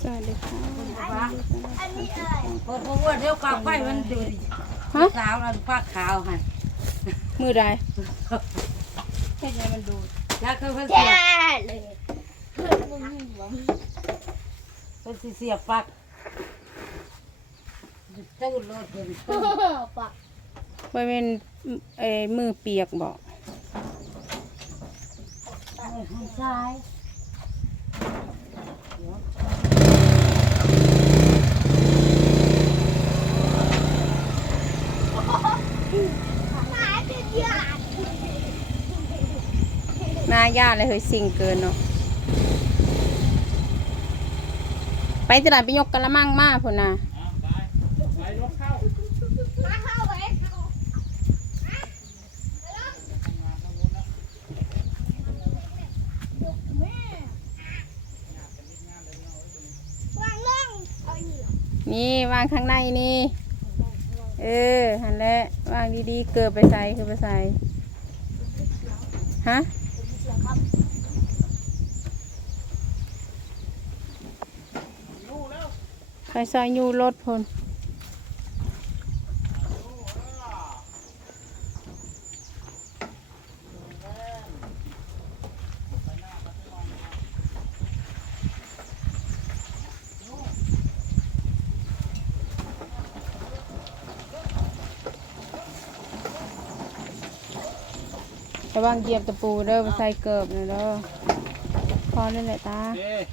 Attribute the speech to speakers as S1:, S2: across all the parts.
S1: วัสดีค่ะ
S2: อันนี้อะไรเพราะว่าเดี๋ยวกากไฟมันดูดิสาวเราผ้าขาวหัน
S1: มือใดแค่นี้มันดู
S2: แล้วคือเพิ่นเสียเลยเพิ่นเสียปักเจ้าโลดเพิ่นปัก
S1: ไว้เป็นมือเปียกบอก
S2: หันซ้าย
S1: หน้าญาติเลยเฮ้ยสิ่งเกินเนาะไปตลาดไปยกกะละมังมาพุ่นน่ะนี่วางข้างในนี่หันแหละวางดีๆเกิดไปใส่คือไปใส่ฮะไปซอยยูรถพนระวังเหยียบตะปูเด้อไปใส่เกิบเลยเด้อพอนั่นแหละตา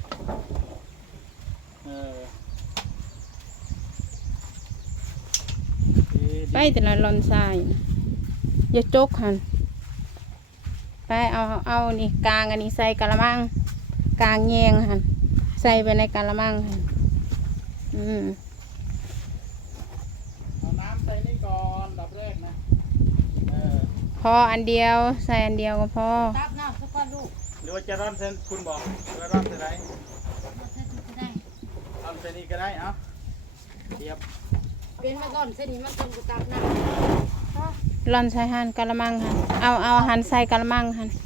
S1: ไปแต่ละลอนทรายอย่าจกหันไปเอานี่กลางอันนี้ใส่กะละมังกลางแยงหันใส่ไปในกะละมังหัน
S3: เอาน้ำใส่นี่ก่อนดับแรกนะ
S1: พออันเดียวใส่อันเดียวก็พอ
S2: ตับน้ำสักก้อนลูก
S3: หรือว่าจะร่อนเส้นคุณบอกหรือว่าร่อนเส้นไหนร่อนเส้นนี้ก็ได้เอาเทียบ
S2: เป็นมาก่อนเส้นนี้มันต้องตับน้
S1: ำร่อนใส่หันกะละมังหันเอาหันใส่กะละมังหัน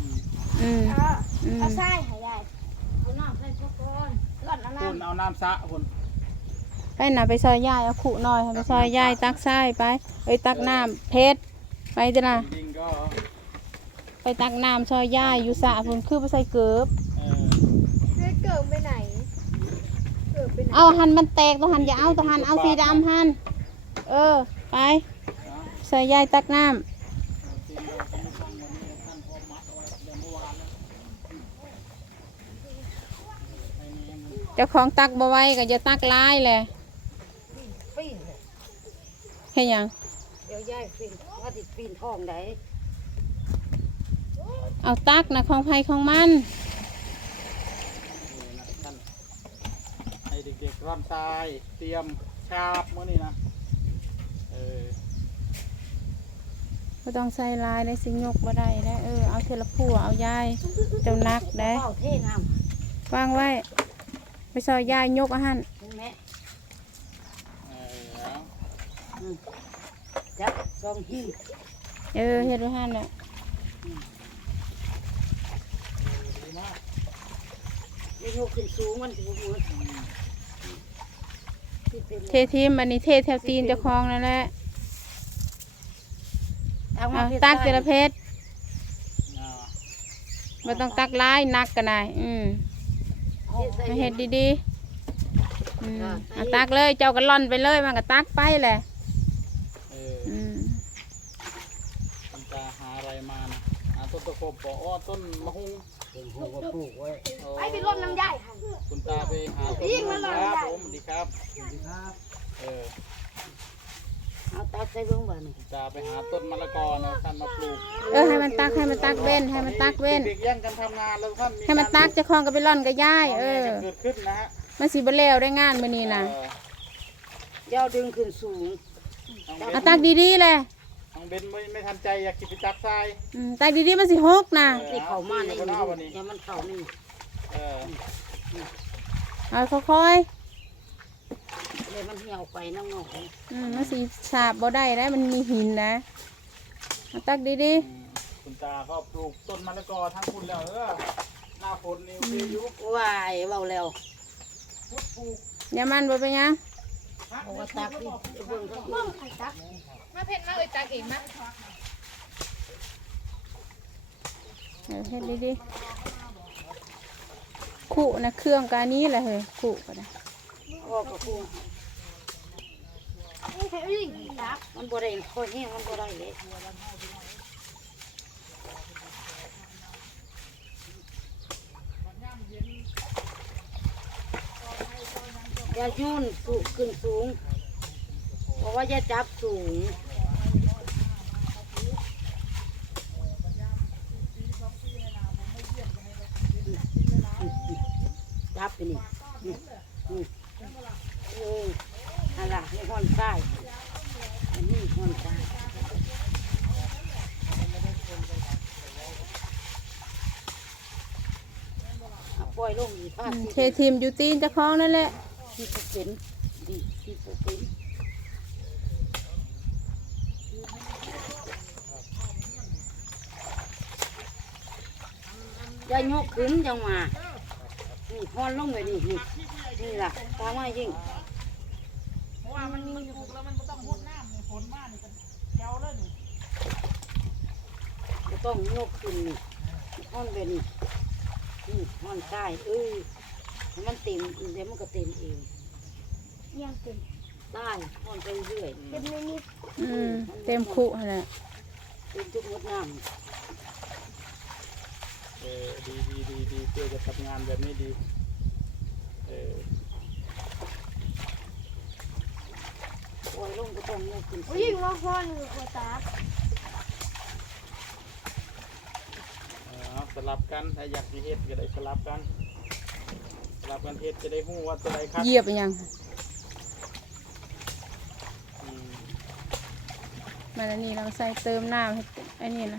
S2: เอาใส่ให้ยายเอาน้ำใส่สักก้อนร่อนน้ำ
S3: คุณเอาน้ำสะคุณ
S1: ไปหนาไปซอยย่ายเอาขู่หน่อยไปซอยย่ายตักไส้ไปตักน้ำเพชรไปจ้ะนะไปตักน้ำซอยย่ายอยู่สระพุ่นคือไปใส่เกิบ
S2: เกิบไปไหน
S1: เอาหันมันแตกตัวหันอย่าเอาตัวหันเอาสีดำหันไปซอยย่ายตักน้ำเจ้าของตักบ่ไว้ก็จะตักลายแหละเห็นยัง
S2: เดี๋ยวย่ายปีนว่าติดปีนท้องได้
S1: เอาตักนะของไผ่ของมัน
S3: ให้เด็กๆร่อนทรายเตรียมชาบมื้อนี้นะ
S1: ก็ต้องใส่ลายได้สิยกมาได้แล้วเอาเทละผัวเอายายเจ้านักได้วางไว้ไปซอยยายยกอาหาร
S2: จับซองหิ้ง
S1: เฮ็ดอาหารแหละ
S2: ยกขึ้นสูงมันถือว่า
S1: เททีมอันนี้เทแถวตีนเจ้าของนั่นแหละตักเจริญเพชรไม่ต้องตักร้ายนักกันได้ให้เห็ดดีๆตักเลยเจ้าก็ล่อนไปเลยมันก็ตักไปแหละ
S3: คุณตาหาอะไรมานะต้นตะขบบอกว่าต้นมะฮุง
S2: ก็ปลูกไว้ไปรดน้ำใหญ่ค่ะ
S3: คุณตาไปหาต้นมะฮุงครับผมดีครับ
S2: เอาตักใส่เบื้องบนนี่
S3: ตาไปหาต้นมะละกอนะท่านมาปลูก
S1: ให้มันตักเว้นให้มันตักเว้น
S3: เด็กแย่งกันทำงานแล้วท่าน
S1: ให้มันตักจะคลองกับไปร่อนกับย่าย
S3: เกิดขึ้นนะฮะ
S1: มันสีบเลวได้งานมื้อนี้นะ
S2: ยาวดึงขึ้นสูง
S1: เอาตักดีๆเลย
S3: น้องเบนไม่ทันใจอยากกินไปตักทราย
S1: ตักดีๆมันสิหกนะ
S2: ที่เขามาในนี้อย่ามันเข่านี่
S1: เอาค่อย
S2: เลยมันเหี่ยวไปน้อง
S1: ๆมันสีสาบบ่ได้นะมันมีหินนะเอาตักดี
S3: ๆคุณตาก็ปลูกต้นมะละกอทั้งคุณแล้วหน้าฝนนี่อยู่
S2: วายเบาแล้ว
S1: อย่ามันบ่เป็นหยัง
S2: โอ้ตักดิเบิ่งเขา
S4: มาเพ็ดมาเอ้ยตาเก่งมา
S1: เฮ็ดดีๆขู่นะเครื่องกานี้แหละเฮ้ยขู่ก็ได้
S2: ออกกับกูมันบ่ได้ค่อยแห้งมันบ่ได้เลยอย่ายุ่นสูงขึ้นสูงเพราะว่าอย่าจับสูงจับไปนี่อะไรให้ห่อนใต้อันนี้ห่อนใต้ปล่อยลงอีก
S1: เททีมอยู่ตีนเจ้าของนั่นแหละ
S2: ที่เป็นดีที่เป็นอย่ายกขึ้นจังมานี่ห่อนลงไปนี่นี่ล่ะตามมายิ่ง
S3: เพราะว่ามันถูกแล้วมันต้องพุดน้ำนี่ฝนมากนี่ก็เจ้าเลยนี่
S2: จะต้องยกขึ้นนี่ห่อนไปนี่ห่อนใต้มันเต็มเดี๋ยวมันก็เต็มเองยังเต็มใต้ห่อนไปเรื่อยเต็มนิด
S1: เต็มขู่นั่นแหละ
S2: เต็มทุกมดน้
S3: ดีเพื่อจะทำงานแบบนี้ดี
S2: ำปล่อยลงก็ต้องยกขึ้น
S4: อุ้ยว่าพ่อหนูกลัวตา
S3: สลับกันถ้าอยากจะเฮ็ดก็ได้สลับกันเฮ็ดจะได้หู้ว่าตัวใดครับ
S1: เหยียบไปยังมาแล้วนี่เราใส่เติมน้ำให้ไอ้นี่นะ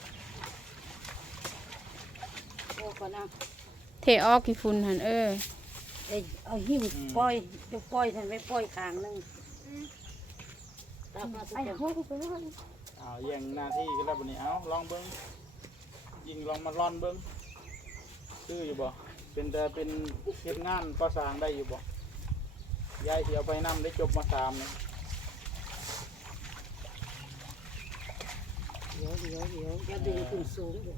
S2: โอ้ก็นะ
S1: เทออกกี่ฝุ่นหัน
S2: เอาหิ้มปล่อยจะปล่อยทันไม่ปล่อยคางนึงตามมาทุกคน
S3: แย่งหน้าที่ก็แล้วบัดนี้เอาลองเบิ้งยิงลองมาร่อนเบิ้งชื่ออยู่บ่เป็นเฮ็ดงานก่อสร้างได้อยู่บ่ยายสิเอาไปนำได้จบมา3เนี่ย
S2: เดี๋ยวจะดึงขึ้นสูงอยู่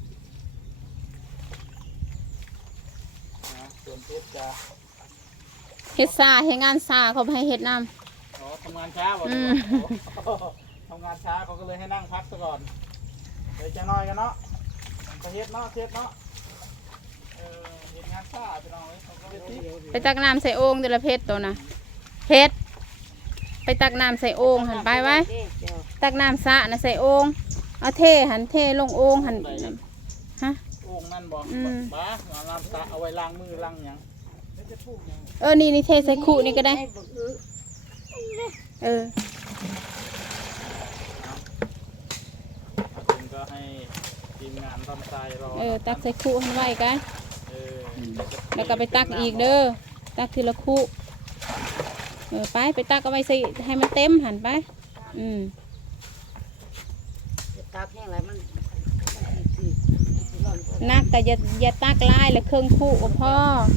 S3: ส่วนเพชรจะ
S1: เฮ็ดซาเฮ็ดงานซาเขาให้เฮ็ดน้
S3: ทำงานช้าบ่ทำงานช้าเขาก็เลยให้นั่งพักซะก่อนเดี๋ยวจะน้อยกันเนาะไปเฮ็ดเนาะเฮ็ดงานช้าพี่น้องเขาก็เลยที่
S1: ำไปตักน้ำใส่โอ่งเดยวละเพชรตัวนะเพชรไปตักน้ำใส่โอ่งหันไปไว้ตักน้ำสะนะใส่โอ่งเอาเทหันเทลงโอ่งหันฮะ
S3: โอ่งนั่นบ่บ้าเอาน้ำสะเอาไว้ล้างมือล้างหยัง
S1: นี่เทใส่ขู่นี่ก็ได้
S3: คุณก็ให้ทีมงานทำทรายรอ
S1: ตักใส่ขู่ให้ไว้กันแล้วก็ไปตักอีกเด้อตักทีละขู่ไปตักเอาไว้ใส่ให้มันเต็มหันไป
S2: ตักแห้งไรมัน
S1: นักแต่อย่าตักลายละเครื่องขู่ก็พอ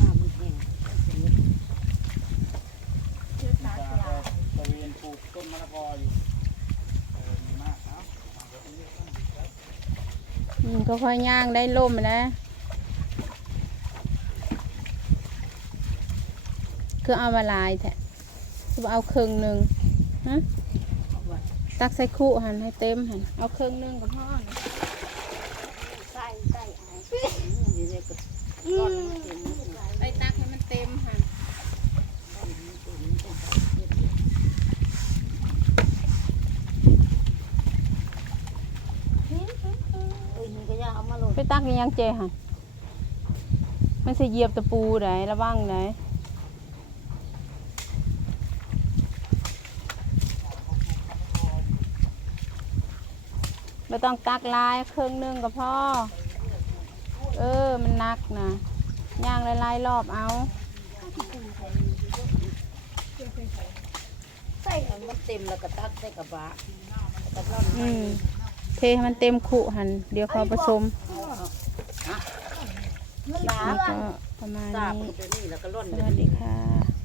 S3: ตะเวนปลูกต้นมะละกออยู่มากนะ
S1: ก็ค่อยย่างได้ล่มนะคือเอามาลายแท้คือเอาครึ่งหนึ่งฮะตักใส่คู่หันให้เต็มหันเอาครึ่งหนึ่งกับพ่อนะไปตักให้มันเต็มหันไปตักนี่ยังเจหันมันจะเหยียบตะปูไหนระวังไหนไม่ต้องตักลายครึ่งหนึ่งกับพ่อมันนักนะย่างลายๆรอบเอา
S2: ใส่มันเต็มแล้วก็ตักใส่กระบะ
S1: เทให้มันเต็มขู่หันเดี๋ยวเขาผสมแล้วก็ประมาณ
S2: สาบ
S1: นี้
S2: ตัวนี้แล้วก็ร่อน
S1: ส
S2: แบบ
S1: วัสดี
S2: นี้
S1: ค่ะ